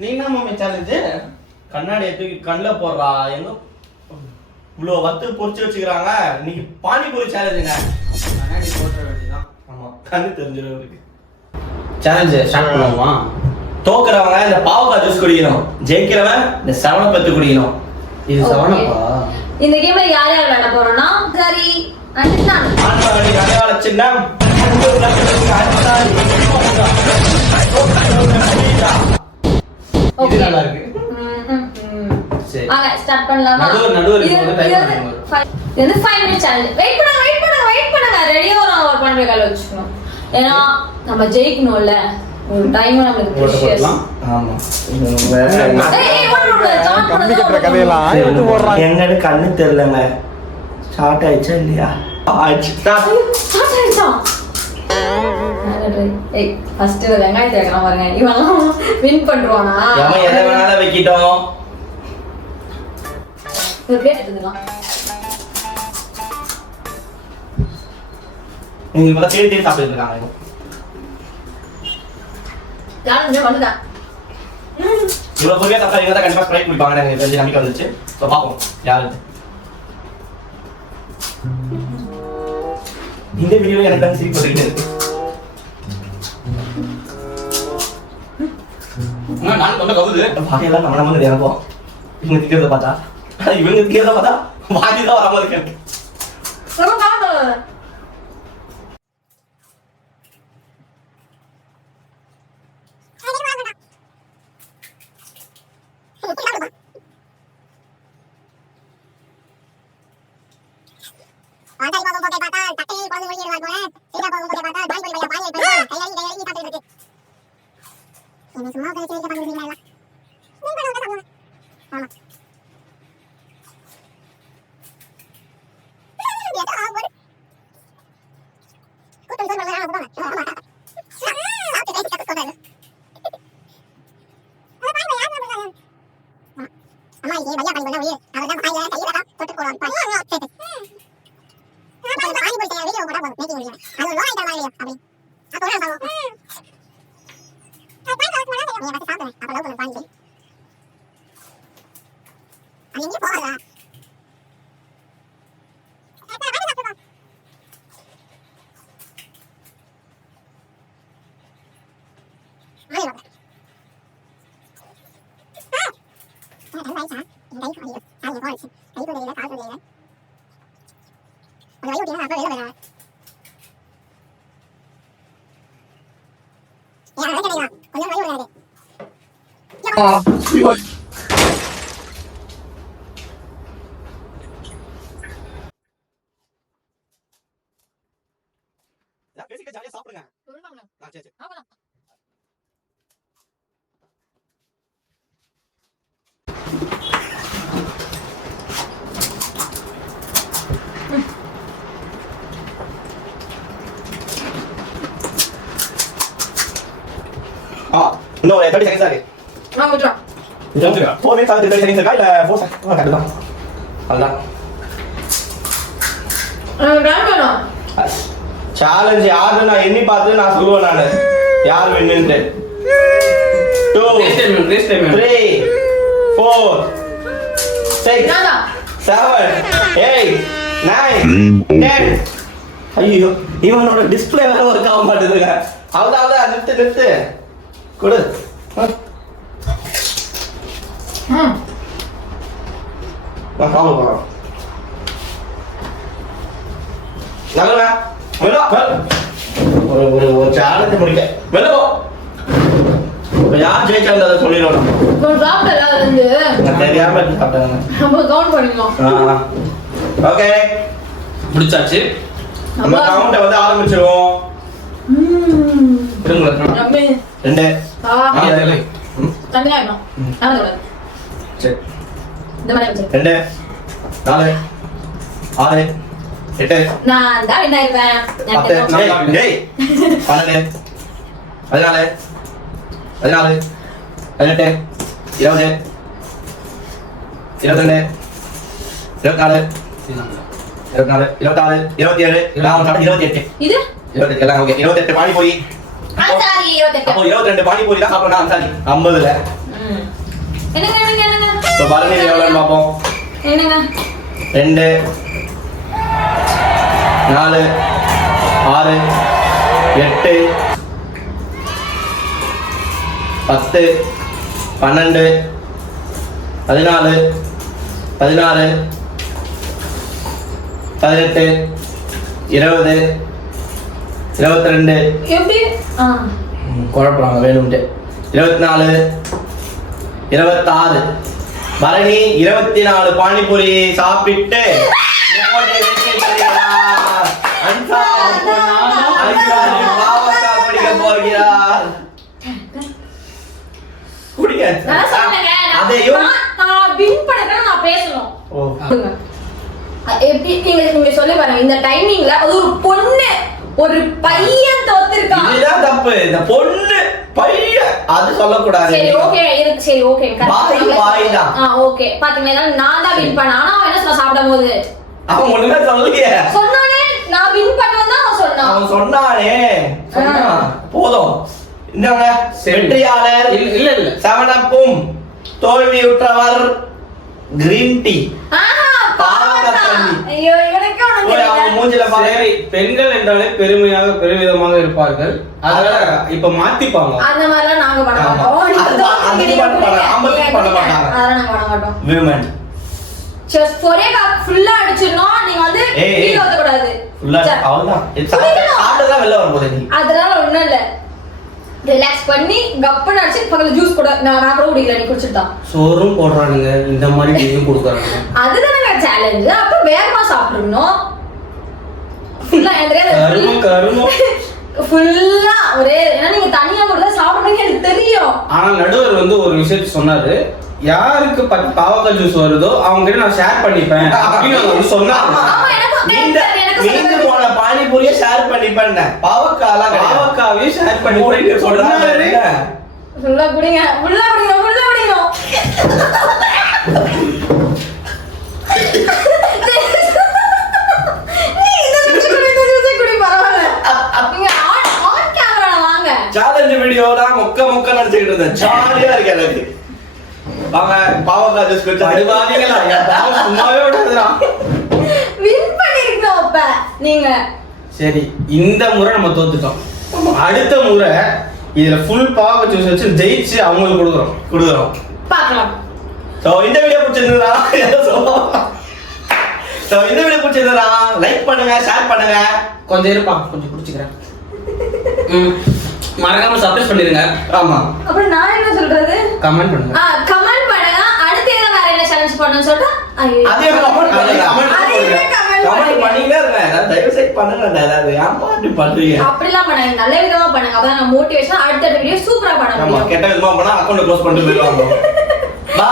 நீ என்ன மாமி சேலஞ்சு கண்ணாடியை தூக்கி கண்ணில் போடுறா எங்க இவ்வளோ வத்து பொறிச்சு வச்சுக்கிறாங்க இன்னைக்கு பானிபூரி சேலஞ்சுங்க கண்ணாடி போட்டுற வேண்டியதான் ஆமாம் கண்ணு தெரிஞ்சிடும் சேலஞ்சு ஸ்டார்ட் பண்ணுவோமா தோக்குறவங்க இந்த பாவக்காய் ஜூஸ் குடிக்கணும் ஜெயிக்கிறவன் இந்த சவனப்பத்து குடிக்கணும் இது சவனப்பா இந்த கேம்ல யார் யார் விளையாட போறோம்னா சரி அண்ணன் ஆண்பாடி கடையாள சின்னம் இது நல்லா இருக்கு சரி ஆக ஸ்டார்ட் பண்ணலாமா நடுவர் இது வந்து டைம் இது 5 மினிட் சேலஞ்ச் வெயிட் பண்ணுங்க ரெடியா ஒரு பண்ணவே கால வச்சுக்கணும் ஏன்னா நம்ம ஜெயிக்கணும்ல ஒரு டைம் நமக்கு precious ஆமா கம்பி கட்டற கதையெல்லாம் எடுத்து போடுறாங்க எங்கன்னு கண்ணு தெரியலங்க ஸ்டார்ட் ஆயிச்சா இல்லையா ஆயிச்சு ஸ்டார்ட் ஆயிச்சா ஏய் ஃபர்ஸ்ட் வெங்காயத்தை வைக்கலாம் பாருங்க இவன் வின் பண்றானா நம்ம எதை வேணாலும் வைக்கிட்டோம் ஒரு பிளேட் எடுத்துக்கலாம் நீங்க இப்ப தேடி சாப்பிட்டு இருக்காங்க யாரும் வந்துடா இவ்வளவு பொறுமையா தப்பா இருந்தா கண்டிப்பா ஸ்ப்ரைட் குடிப்பாங்க எனக்கு தெரிஞ்சு நம்பிக்கை வந்துச்சு ஸோ பார்ப்போம் யாரு இந்த வீடியோ எனக்கு தான் சிரிப்பு வந்துட்டு இருக்கு நான் தொண்டை கவுது பாக்கையெல்லாம் நம்ம நம்ம இறப்போம் இவங்க திக்கிறத பார்த்தா இவங்க திக்கிறத பார்த்தா வாங்கி தான் வராம இருக்கு ஜாலியா சாப்பிடுங்க இன்னும் 30 செகண்ட்ஸ் ஆகுது நான் விட்டுறேன் 4 மினிட்ஸ் ஆகுது 30 செகண்ட்ஸ் இருக்கா இல்ல 4 செகண்ட்ஸ் கரெக்ட் தான் அதான் டைம் வேணும் சேலஞ்ச் யாருன்னு நான் எண்ணி பார்த்து நான் சொல்லுவேன் நானு யார் வின்னுன்ட்டு 2 3 4 6 7 8 9 10 ஐயோ இவனோட டிஸ்ப்ளே வேற ஒர்க் ஆக மாட்டேதுங்க அவ்வளவுதான் நிறுத்து கொடு நான் ஃபாலோ பண்ணுறேன் நல்லண்ணா வெளில ஒரு சேலஞ்சு முடிக்க வெளில போ யார் ஜெயிச்சாலும் அதை சொல்லிடணும் நான் தெரியாம சாப்பிட்டாங்க ஓகே முடிச்சாச்சு நம்ம கவுண்ட வந்து ஆரம்பிச்சிருவோம் 2 சரி 2 4 6 8 நான் தான் என்ன இருப்பேன் 10 டேய் 12 14 18 20 22 24 27 28 இது 28 எல்லாம் ஓகே 28 பானிபூரி சாரி 28 அப்போ 22 பானிபூரி தான் சாப்பிடணும் சாரி 50ல என்னங்க என்னங்க என்னங்க இப்போ பரணி எவ்வளோன்னு பார்ப்போம். என்னங்க 2 4 6 8 10 12 14 16 18 20 22 எப்படி குழப்பறாங்க வேணும்ட்டு 24 26 பரணி 24 பானிபூரி சாப்பிட்டு ரிப்போர்ட்டை வெற்றி பெறுகிறார். அன்சார் பாவக்காய் பிடிக்க போகிறார். குடிங்க. நான் சொன்னேங்க அதையும் நான் வின் பண்ணறேன் நான் பேசணும். ஓ எப்படி நீங்க சொல்லி பாருங்க இந்த டைமிங்ல அது ஒரு பொண்ணு ஒரு பையன் தோத்துர்க்கான். இதுதான் தப்பு. இந்த பொண்ணு பையன் அது சொல்லக்கூடாது. சரி ஓகே இருக்கு சரி ஓகே பாய் தான். ஓகே பாத்தீங்களா நான் தான் வின் பண்ண. ஆனா அவன் என்ன சாப்பிடும்போது அவன் ஒண்ணுமே சொல்லலையே. சொன்னானே நான் வின் பண்ணுவேன் தான் அவன் சொன்னான். அவன் சொன்னானே போதும். இந்தாங்க வெற்றியாளர். இல்ல இல்ல 7 அப்பும் தோல்வியுற்றவர் கிரீன் டீ. ஐயோ இவனுக்கு அவன் மூஞ்சில பாரு. சரி, பெண்கள் என்றாலே பெருமையாக பெருமிதமாக இருப்பார்கள். அதனால இப்ப மாத்திப்பாங்க. அந்த மாதிரிலாம் நாங்க பண்ண மாட்டோம். அதெல்லாம் நாங்க பண்ண மாட்டோம். விமன் ஜஸ்ட் ஒரேகா ஃபுல்லா அடிச்சிரணும். நீங்க வந்து கீழ ஊத்த கூடாது. ஃபுல்லா அவ்வளவுதான். சாப்பிட்டதா வெளில வரும்போது நீ அதனால ஒண்ணும் இல்ல. ரிலாக்ஸ் பண்ணி கப்பன் அடிச்சு பக்கத்துல ஜூஸ் கூட நான் கூட குடிக்கல நீ குடிச்சிட்டா. சோறும் போடுறானுங்க இந்த மாதிரி டீயும் கொடுக்குறாங்க. அதுதானங்க சேலஞ்ச். அப்ப வேகமா சாப்பிடணும். ஃபுல்லா கருமம் ஃபுல்லா ஒரே ஏன்னா நீங்க தனியா கூட சாப்பிடுறீங்க எனக்கு தெரியும். ஆனா நடுவர் வந்து ஒரு விஷயத்தை சொன்னாரு. யாருக்கு பாவக்காய் ஜூஸ் வருதோ அவங்க கிட்ட நான் ஷேர் பண்ணிப்பேன் அப்படின்னு அவங்க வந்து சொன்னாங்க. ஆமா நீங்க போன பானிபூரியை ஷேர் பண்ணிப்பேன். பாவக்காவையும் ஷேர் பண்ணி சொல்றாரு. ஃபுல்லா குடிங்க ஃபுல்லா குடிங்க ஃபுல்லா குடிங்க. சேலஞ்ச் வீடியோல மொக்க நடிச்சுக்கிட்டு இருந்தேன். ஜாலியா இருக்கு எனக்கு. வாங்க பாவக்காய் ஜூஸ் குடிச்சு அடிவாதீங்களா? சும்மாவே விடாதுடா. வின் பண்ணிருக்கோம் அப்ப நீங்க. சரி இந்த முறை நம்ம தோத்துட்டோம். அடுத்த முறை இதுல ஃபுல் பாவக்காய் ஜூஸ் வச்சு ஜெயிச்சு அவங்களுக்கு கொடுக்குறோம். பார்க்கலாம். சோ இந்த வீடியோ பிடிச்சிருந்தா லைக் பண்ணுங்க, ஷேர் பண்ணுங்க. கொஞ்சம் இருப்பா, கொஞ்சம் குடிச்சுக்கிறேன். மறக்காம சப்ஸ்கிரைப் பண்ணிருங்க. ஆமா. அப்புறம் நான் என்ன சொல்றது? கமெண்ட் பண்ணுங்க. கமெண்ட் பண்ணுங்க. அடுத்து என்ன வேற என்ன சேலஞ்ச் பண்ணனும் சொல்றா? அதே கமெண்ட் பண்ணுங்க. கமெண்ட் பண்ணிட்டே இருங்க. தயவு செய்து பண்ணுங்க. ஏதாவது ஏன் பாட்டு பண்றீங்க? அப்படிலாம் பண்ணாங்க. நல்ல விதமா பண்ணுங்க. அப்பதான் நான் மோட்டிவேஷன் அடுத்த வீடியோ சூப்பரா பண்ண முடியும். ஆமா, கெட்ட விதமா பண்ணா அக்கவுண்ட் க்ளோஸ் பண்ணிட்டு போயிடுவாங்க. பை.